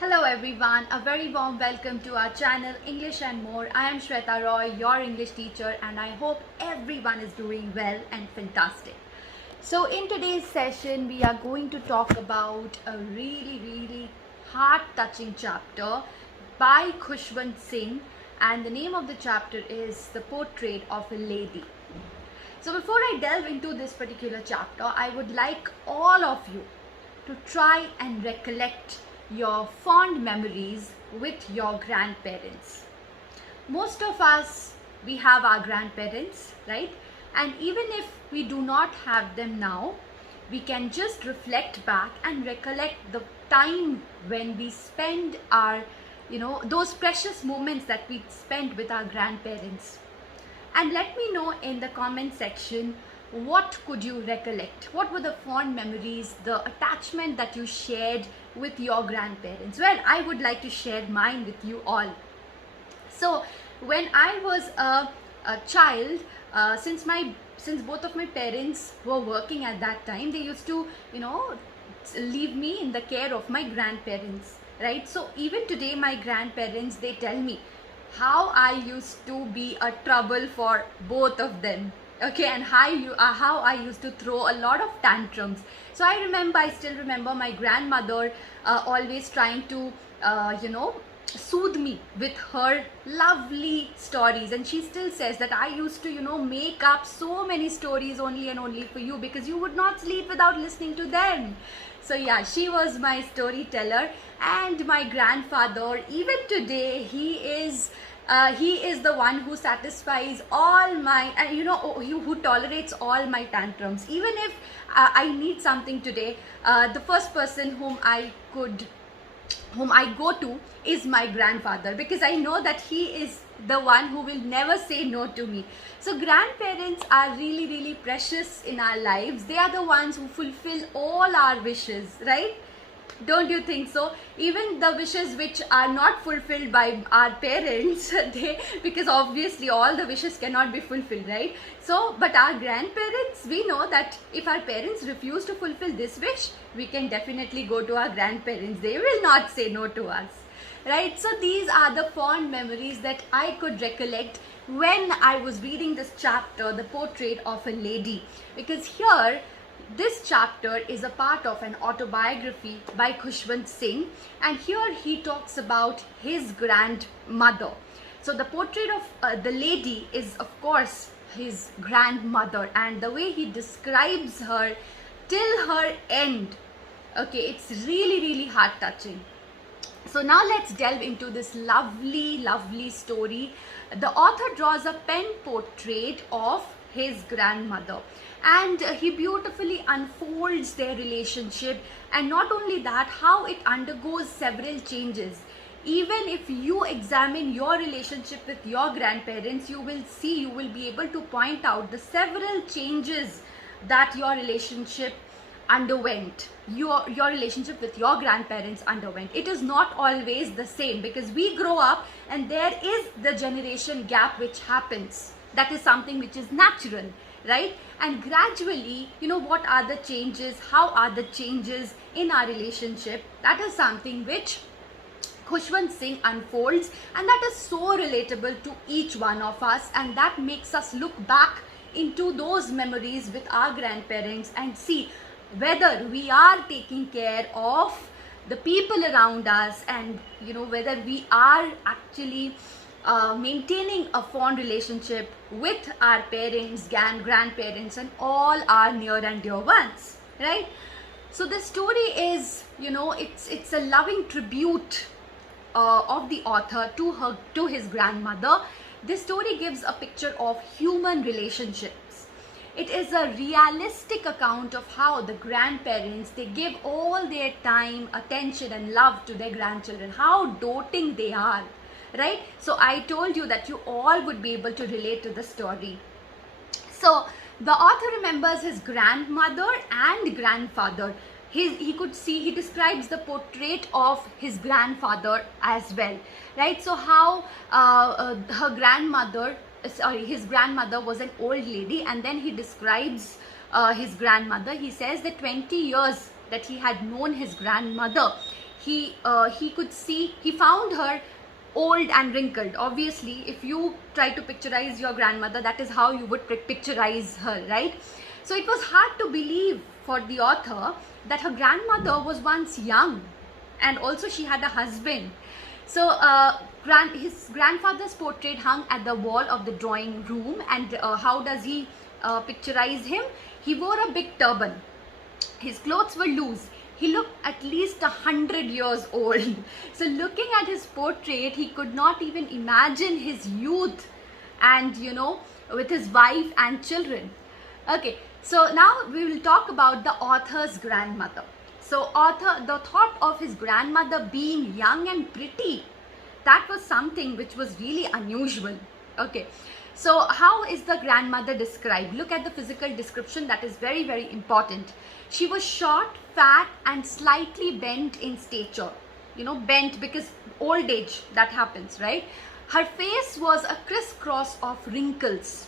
Hello everyone, a very warm welcome to our channel English and More. I am Shweta Roy, your English teacher, and I hope everyone is doing well and fantastic. So in today's session, we are going to talk about a really heart-touching chapter by Khushwant Singh, and the name of the chapter is The Portrait of a Lady. So before I delve into this particular chapter, I would like all of you to try and recollect your fond memories with your grandparents. Most of us, we have our grandparents, right? And even if we do not have them now, we can just reflect back and recollect the time when we spend our, those precious moments that we spent with our grandparents. And let me know in the comment section, what could you recollect? What were the fond memories, the attachment that you shared with your grandparents? Well, I would like to share mine with you all. So when I was a child, since both of my parents were working at that time, they used to leave me in the care of my grandparents, right? So even today, my grandparents, they tell me how I used to be a trouble for both of them. Okay, and how I used to throw a lot of tantrums. So I still remember my grandmother always trying to soothe me with her lovely stories, and she still says that I used to make up so many stories only and only for you because you would not sleep without listening to them. So yeah, she was my storyteller. And my grandfather, even today, he is the one who satisfies all my, who tolerates all my tantrums. Even if I need something today, the first person whom I go to is my grandfather, because I know that he is the one who will never say no to me. So grandparents are really precious in our lives. They are the ones who fulfill all our wishes, right? Don't you think so? Even the wishes which are not fulfilled by our parents, because obviously all the wishes cannot be fulfilled, right? So, but our grandparents, we know that if our parents refuse to fulfill this wish, we can definitely go to our grandparents. They will not say no to us, right? So these are the fond memories that I could recollect when I was reading this chapter, The Portrait of a Lady, because here, this chapter is a part of an autobiography by Khushwant Singh, and here he talks about his grandmother. So the portrait of the lady is, of course, his grandmother, and the way he describes her till her end, okay, it's really heart touching. So now let's delve into this lovely story. The author draws a pen portrait of his grandmother, and he beautifully unfolds their relationship, and not only that, how it undergoes several changes. Even if you examine your relationship with your grandparents, you will be able to point out the several changes that your relationship underwent, your relationship with your grandparents underwent. It is not always the same, because we grow up and there is the generation gap which happens. That is something which is natural, right? And gradually, what are the changes, how are the changes in our relationship? That is something which Khushwant Singh unfolds, and that is so relatable to each one of us, and that makes us look back into those memories with our grandparents and see whether we are taking care of the people around us, and whether we are actually maintaining a fond relationship with our parents, grandparents, and all our near and dear ones, right? So the story is, it's a loving tribute of the author to his grandmother. This story gives a picture of human relationships. It is a realistic account of how the grandparents, they give all their time, attention, and love to their grandchildren, how doting they are, right? So I told you that you all would be able to relate to the story. So the author remembers his grandmother and grandfather. He describes the portrait of his grandfather as well, right? So how his grandmother was an old lady, and then he describes his grandmother. He says that 20 years that he had known his grandmother, he could see, he found her old and wrinkled. Obviously, if you try to picturize your grandmother, that is how you would picturize her, right? So it was hard to believe for the author that her grandmother was once young, and also she had a husband. So his grandfather's portrait hung at the wall of the drawing room, and how does he picturize him? He wore a big turban. His clothes were loose. He looked at least 100 years old. So looking at his portrait, he could not even imagine his youth and, with his wife and children. Okay, so now we will talk about the author's grandmother. So the thought of his grandmother being young and pretty, that was something which was really unusual. Okay, so how is the grandmother described? Look at the physical description, that is very, very important. She was short, fat and slightly bent in stature. Bent because old age, that happens, right? Her face was a crisscross of wrinkles.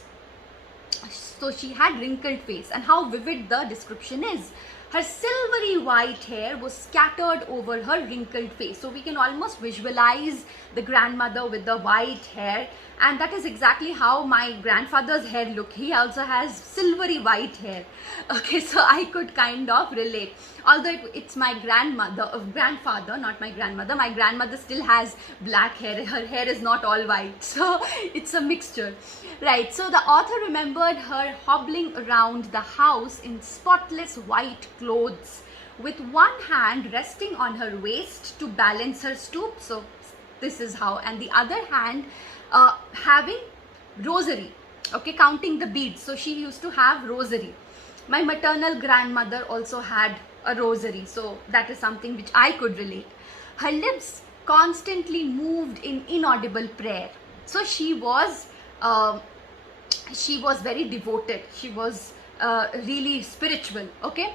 So she had wrinkled face, and how vivid the description is. Her silvery white hair was scattered over her wrinkled face. So we can almost visualize the grandmother with the white hair, and that is exactly how my grandfather's hair looked. He also has silvery white hair. Okay, so I could kind of relate. Although it's my grandfather, not my grandmother. My grandmother still has black hair. Her hair is not all white. So it's a mixture. Right, so the author remembered her hobbling around the house in spotless white clothes, with one hand resting on her waist to balance her stoop. So this is how, and the other hand having rosary, okay, counting the beads. So she used to have rosary. My maternal grandmother also had a rosary, so that is something which I could relate. Her lips constantly moved in inaudible prayer. So she was very devoted. She was really spiritual. Okay,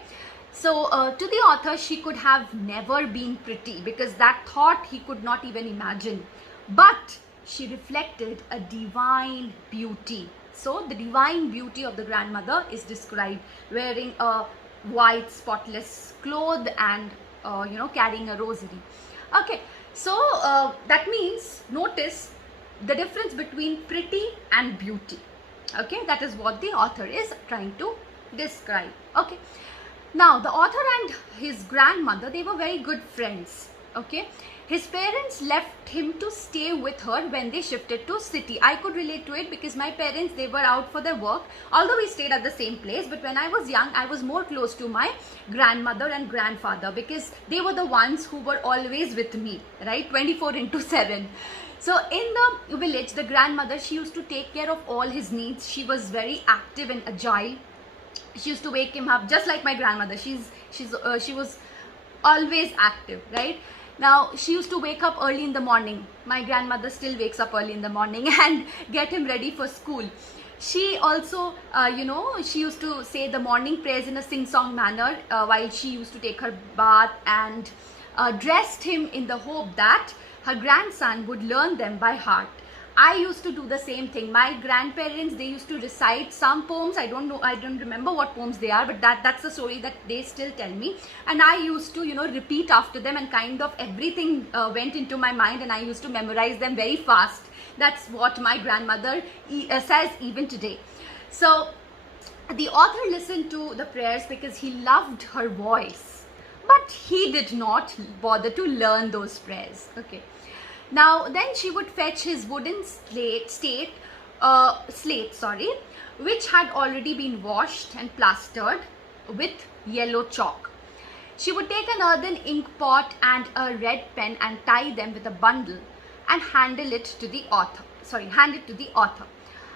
so to the author, she could have never been pretty, because that thought he could not even imagine. But she reflected a divine beauty. So the divine beauty of the grandmother is described, wearing a white spotless cloth and carrying a rosary. Okay, so that means, notice the difference between pretty and beauty. Okay, that is what the author is trying to describe. Okay, now the author and his grandmother, they were very good friends. Okay, his parents left him to stay with her when they shifted to city. I could relate to it because my parents, they were out for their work, although we stayed at the same place. But when I was young, I was more close to my grandmother and grandfather, because they were the ones who were always with me, right, 24/7. So in the village, the grandmother, she used to take care of all his needs. She was very active and agile. She used to wake him up just like my grandmother. She was always active, right? Now, she used to wake up early in the morning. My grandmother still wakes up early in the morning and get him ready for school. She also, she used to say the morning prayers in a sing-song manner while she used to take her bath, and dressed him in the hope that her grandson would learn them by heart. I used to do the same thing. My grandparents, they used to recite some poems. I don't remember what poems they are, but that's the story that they still tell me. And I used to, repeat after them, and kind of everything went into my mind, and I used to memorize them very fast. That's what my grandmother says even today. So the author listened to the prayers because he loved her voice, but he did not bother to learn those prayers. Okay. Now, then she would fetch his wooden slate, which had already been washed and plastered with yellow chalk. She would take an earthen ink pot and a red pen and tie them with a bundle and hand it to the author.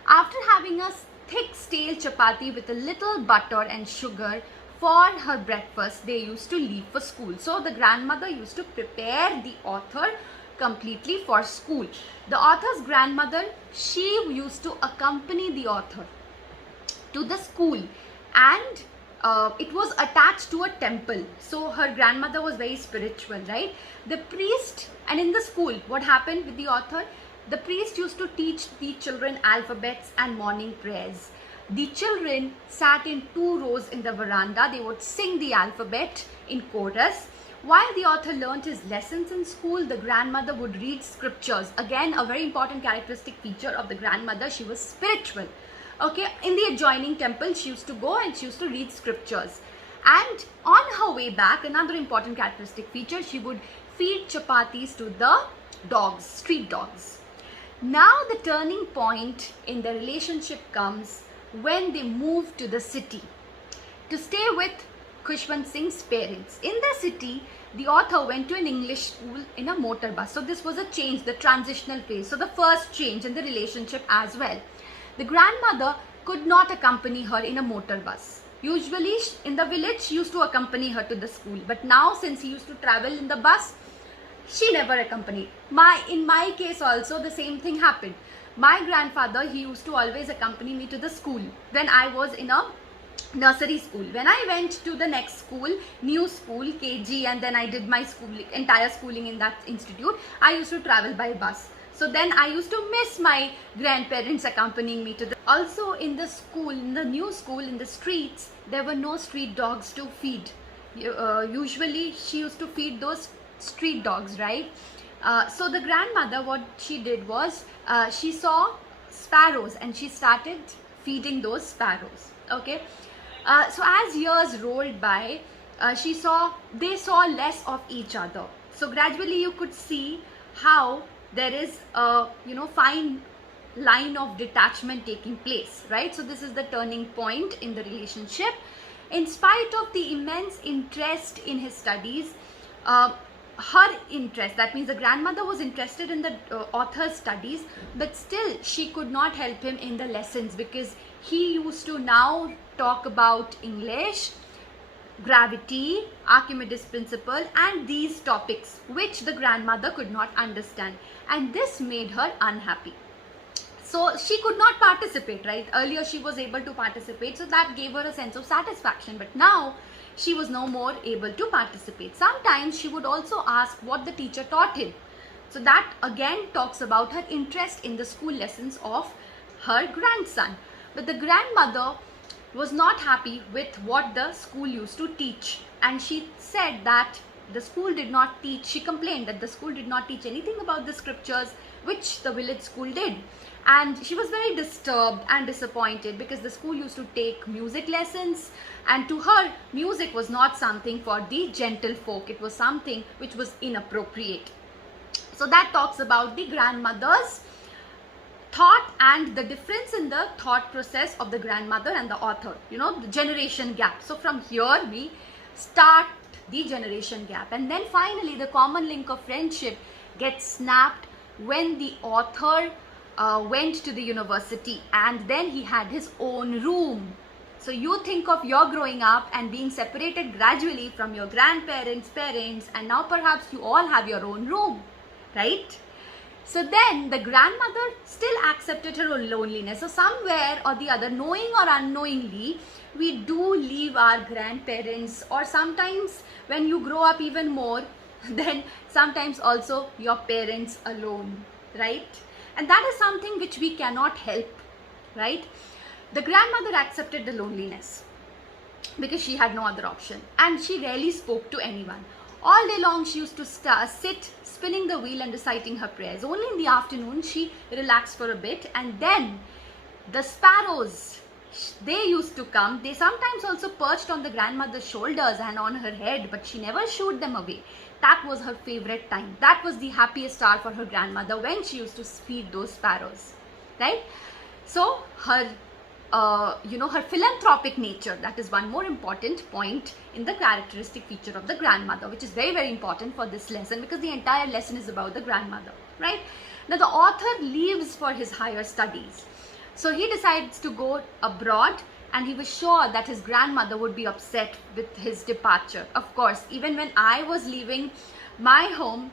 After having a thick stale chapati with a little butter and sugar for her breakfast, they used to leave for school. So the grandmother used to prepare the author completely for school. The author's grandmother, she used to accompany the author to the school, and it was attached to a temple. So her grandmother was very spiritual, right? The priest, and in the school, what happened with the author? The priest used to teach the children alphabets and morning prayers. The children sat in 2 rows in the veranda. They would sing the alphabet in chorus, While the author learnt his lessons in school, the grandmother would read scriptures. Again, a very important characteristic feature of the grandmother, she was spiritual. Okay, in the adjoining temple, she used to go and she used to read scriptures. And on her way back, another important characteristic feature, she would feed chapatis to the dogs, street dogs. Now the turning point in the relationship comes when they move to the city to stay with Khushwant Singh's parents. In the city, the author went to an English school in a motor bus. So this was a change, the transitional phase. So the first change in the relationship as well. The grandmother could not accompany her in a motor bus. Usually in the village, she used to accompany her to the school. But now, since he used to travel in the bus, she never accompanied. In my case also, the same thing happened. My grandfather, he used to always accompany me to the school when I was in a nursery school. When I went to the next school, new school, KG, and then I did my entire schooling in that institute, I used to travel by bus. So then I used to miss my grandparents accompanying me to the... Also in the school, in the new school, in the streets, there were no street dogs to feed. Usually she used to feed those street dogs, right? So the grandmother, what she did was, she saw sparrows and she started feeding those sparrows. Okay. So as years rolled by, they saw less of each other. So gradually you could see how there is a fine line of detachment taking place, right? So this is the turning point in the relationship. In spite of the immense interest in his studies, her interest, that means the grandmother was interested in the author's studies, but still she could not help him in the lessons because he used to now talk about English, gravity, Archimedes principle, and these topics which the grandmother could not understand, and this made her unhappy. So she could not participate, right? Earlier she was able to participate, so that gave her a sense of satisfaction, but now she was no more able to participate. Sometimes she would also ask what the teacher taught him. So that again talks about her interest in the school lessons of her grandson. But the grandmother was not happy with what the school used to teach, and she said that the school did not teach, she complained that the school did not teach anything about the scriptures which the village school did. And she was very disturbed and disappointed because the school used to take music lessons, and to her music was not something for the gentle folk, it was something which was inappropriate. So that talks about the grandmother's thought and the difference in the thought process of the grandmother and the author, the generation gap. So from here we start the generation gap, and then finally the common link of friendship gets snapped when the author went to the university and then he had his own room. So you think of your growing up and being separated gradually from your grandparents, parents, and now perhaps you all have your own room, right? So then the grandmother still accepted her own loneliness. So somewhere or the other, knowing or unknowingly, we do leave our grandparents, or sometimes when you grow up even more, then sometimes also your parents alone, right? And that is something which we cannot help, right? The grandmother accepted the loneliness because she had no other option, and she rarely spoke to anyone. All day long she used to sit spinning the wheel and reciting her prayers. Only in the afternoon she relaxed for a bit, and then the sparrows, they used to come. They sometimes also perched on the grandmother's shoulders and on her head, but she never shooed them away. That was her favorite time. That was the happiest hour for her grandmother, when she used to feed those sparrows, right? So her her philanthropic nature, that is one more important point in the characteristic feature of the grandmother, which is very, very important for this lesson, because the entire lesson is about the grandmother, right? Now the author leaves for his higher studies. So he decides to go abroad, and he was sure that his grandmother would be upset with his departure. Of course, even when I was leaving my home,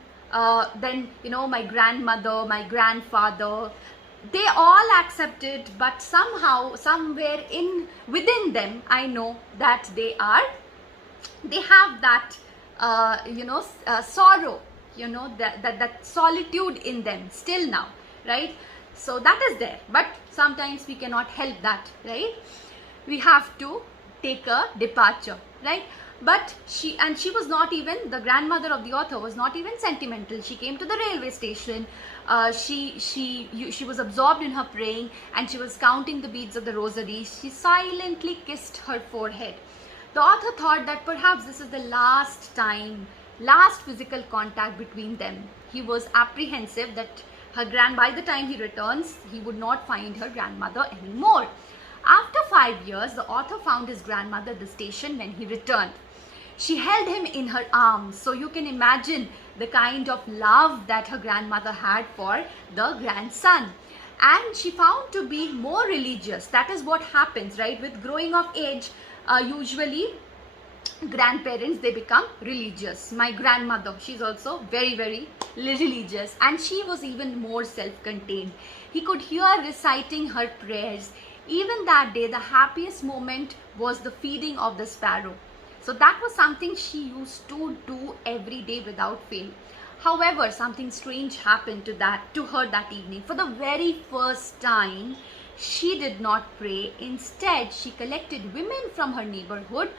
then my grandmother, my grandfather, they all accepted, but somehow, somewhere within them, I know that they have that sorrow, that solitude in them still now, right? So that is there, but sometimes we cannot help that, right? We have to take a departure, right? But she was not even, the grandmother of the author was not even sentimental. She came to the railway station. She was absorbed in her praying, and she was counting the beads of the rosary. She silently kissed her forehead. The author thought that perhaps this is the last time, last physical contact between them. He was apprehensive that by the time he returns, he would not find her grandmother anymore. After 5 years, the author found his grandmother at the station when he returned. She held him in her arms. So you can imagine the kind of love that her grandmother had for the grandson. And she found to be more religious. That is what happens, right? With growing of age, usually grandparents, they become religious. My grandmother, she's also very, very religious, and she was even more self-contained. He could hear reciting her prayers. Even that day, the happiest moment was the feeding of the sparrow. So that was something she used to do every day without fail. However, something strange happened to her that evening. For the very first time, she did not pray. Instead, she collected women from her neighborhood,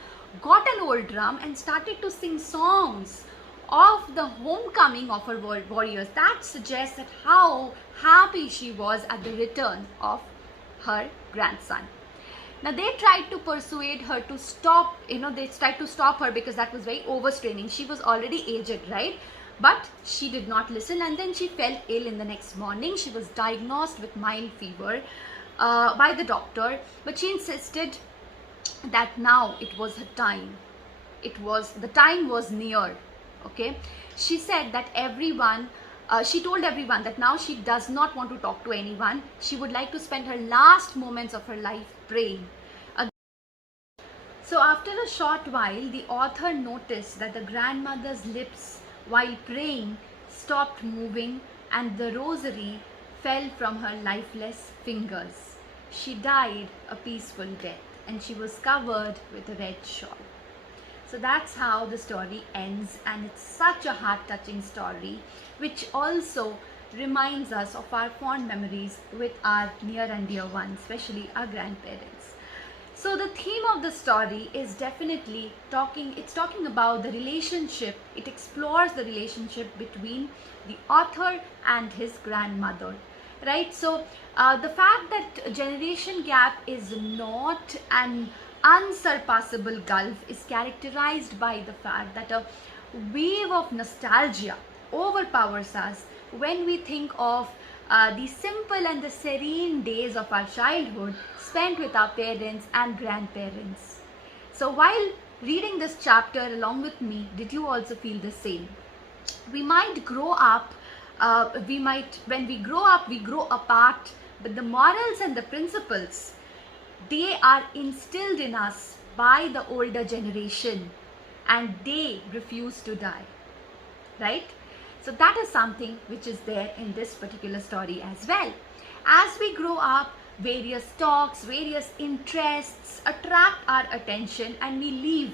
got an old drum, and started to sing songs of the homecoming of her warriors. That suggests that how happy she was at the return of her grandson. Now they tried to persuade her to stop, they tried to stop her because that was very overstraining. She was already aged, right? But she did not listen, and then she fell ill in the next morning. She was diagnosed with mild fever by the doctor, but she insisted that now it was her time. The time was near. Okay, she said that she told everyone that now she does not want to talk to anyone. She would like to spend her last moments of her life praying. So after a short while, the author noticed that the grandmother's lips while praying stopped moving, and the rosary fell from her lifeless fingers. She died a peaceful death, and she was covered with a red shawl. So that's how the story ends, and it's such a heart-touching story, which also reminds us of our fond memories with our near and dear ones, especially our grandparents. So the theme of the story is definitely talking about the relationship. It explores the relationship between the author and his grandmother, right? So the fact that generation gap is not an unsurpassable gulf is characterized by the fact that a wave of nostalgia overpowers us when we think of the simple and the serene days of our childhood spent with our parents and grandparents. So while reading this chapter along with me, did you also feel the same? We might grow up, when we grow up, we grow apart, but the morals and the principles, they are instilled in us by the older generation, and they refuse to die, right? So that is something which is there in this particular story as well. As we grow up, various talks, various interests attract our attention, and we leave,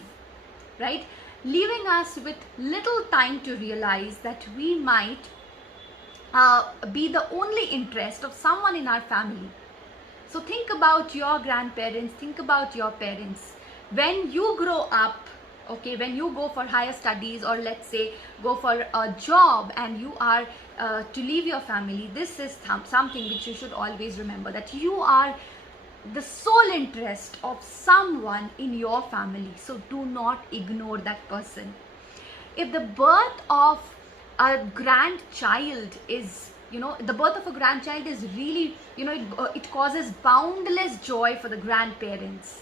right? Leaving us with little time to realize that we might be the only interest of someone in our family. So think about your grandparents, think about your parents. When you grow up, okay, when you go for higher studies, or let's say go for a job, and you are to leave your family, this is something which you should always remember, that you are the sole interest of someone in your family. So do not ignore that person. If the birth of a grandchild is, the birth of a grandchild is really, it causes boundless joy for the grandparents.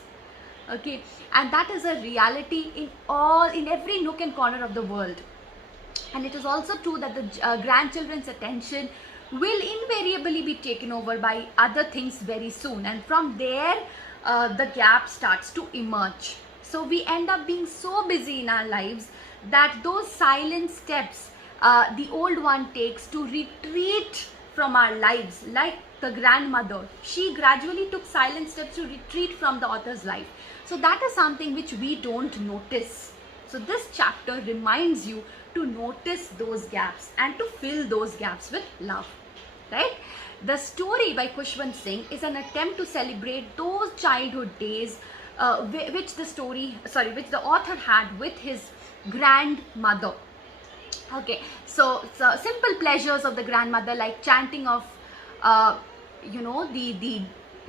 Okay, and that is a reality in every nook and corner of the world. And it is also true that the grandchildren's attention will invariably be taken over by other things very soon, and from there the gap starts to emerge. So we end up being so busy in our lives that those silent steps the old one takes to retreat from our lives, like the grandmother, she gradually took silent steps to retreat from the author's life. So that is something which we don't notice. So this chapter reminds you to notice those gaps and to fill those gaps with love, right? The story by Khushwant Singh is an attempt to celebrate those childhood days which which the author had with his grandmother. Okay, so simple pleasures of the grandmother, like chanting of the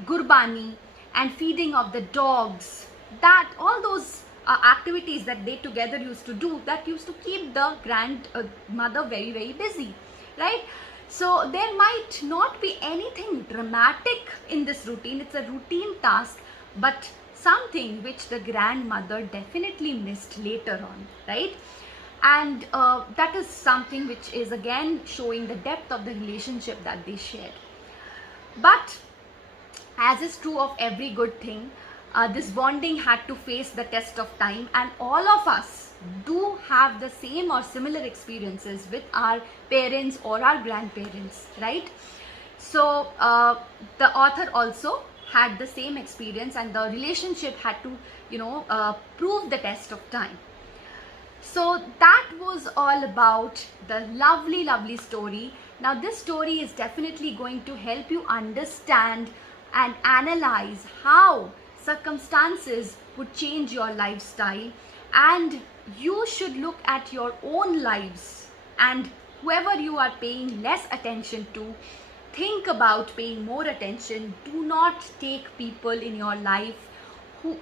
gurbani and feeding of the dogs, that all those activities that they together used to do, that used to keep the grandmother very, very busy, right? So there might not be anything dramatic in this routine. It's a routine task, but something which the grandmother definitely missed later on, right? And that is something which is again showing the depth of the relationship that they shared. But as is true of every good thing, this bonding had to face the test of time, and all of us do have the same or similar experiences with our parents or our grandparents, right? So the author also had the same experience, and the relationship had to prove the test of time. So that was all about the lovely story. Now this story is definitely going to help you understand and analyze how circumstances would change your lifestyle, and you should look at your own lives, and whoever you are paying less attention to, think about paying more attention. Do not take people in your life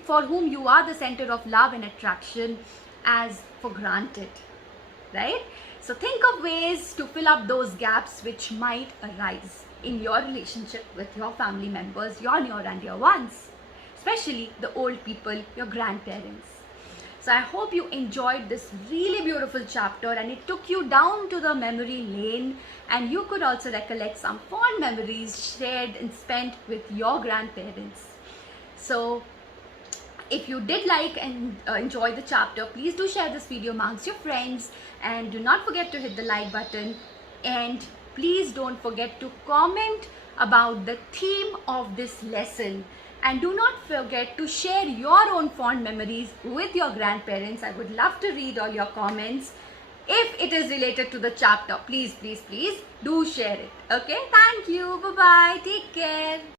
for whom you are the center of love and attraction as for granted, right? So think of ways to fill up those gaps which might arise in your relationship with your family members, your near and dear ones, especially the old people, your grandparents. So I hope you enjoyed this really beautiful chapter, and it took you down to the memory lane, and you could also recollect some fond memories shared and spent with your grandparents. So if you did like and enjoy the chapter, please do share this video amongst your friends, and do not forget to hit the like button, and please don't forget to comment about the theme of this lesson, and do not forget to share your own fond memories with your grandparents. I would love to read all your comments. If it is related to the chapter, please do share it. Okay, thank you, bye bye, take care.